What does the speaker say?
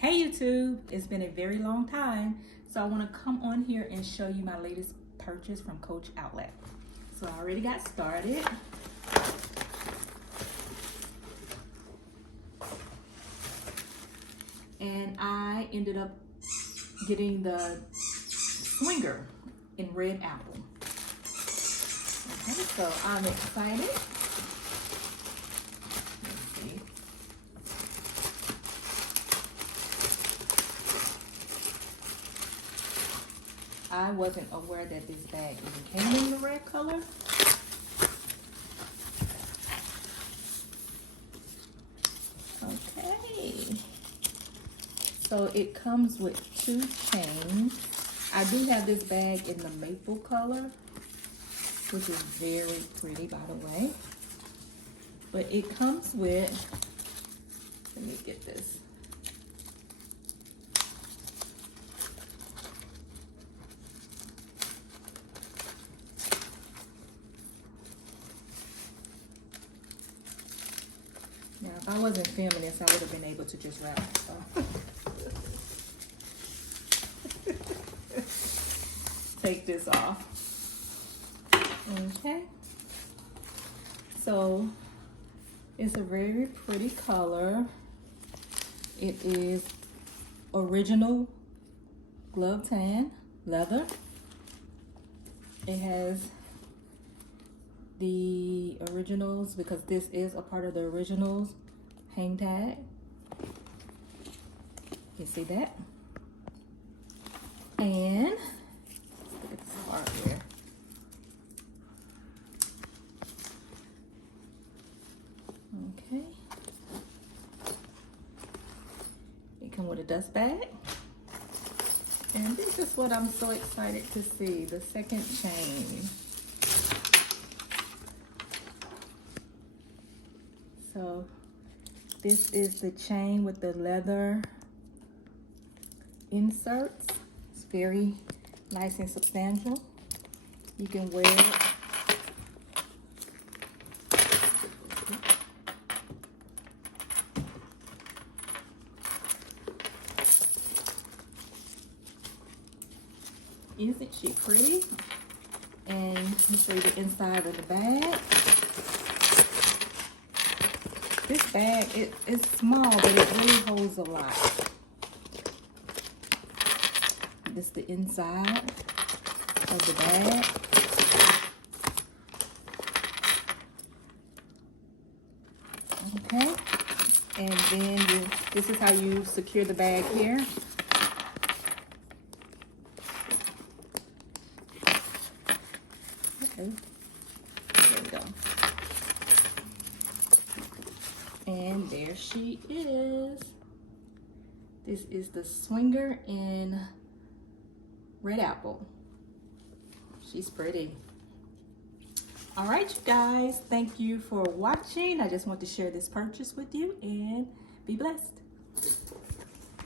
Hey YouTube, it's been a very long time, so I want to come on here and show you my latest purchase from Coach Outlet. So I already got started. And I ended up getting the Swinger in red apple. Okay, so I'm excited. Let's see. I wasn't aware that this bag even came in the red color. Okay. So it comes with 2 chains. I do have this bag in the maple color, which is very pretty, by the way. But it comes with, let me get this. Now, if I wasn't filming this, I would have been able to just wrap it. So. Take this off. Okay. So, it's a very pretty color. It is original glove tan leather. It has the originals, because this is a part of the originals, hang tag. You see that? And look at this part here. Okay. It comes with a dust bag. And this is what I'm so excited to see, the second chain. So this is the chain with the leather inserts. It's very nice and substantial. You can wear it. Isn't she pretty? And let me show you the inside of the bag. This bag, it's small, but it really holds a lot. This is the inside of the bag. Okay, and then this is how you secure the bag here. Okay, there we go. And there she is. This is the Swinger in red apple. She's pretty. All right, you guys, thank you for watching. I just want to share this purchase with you, and be blessed.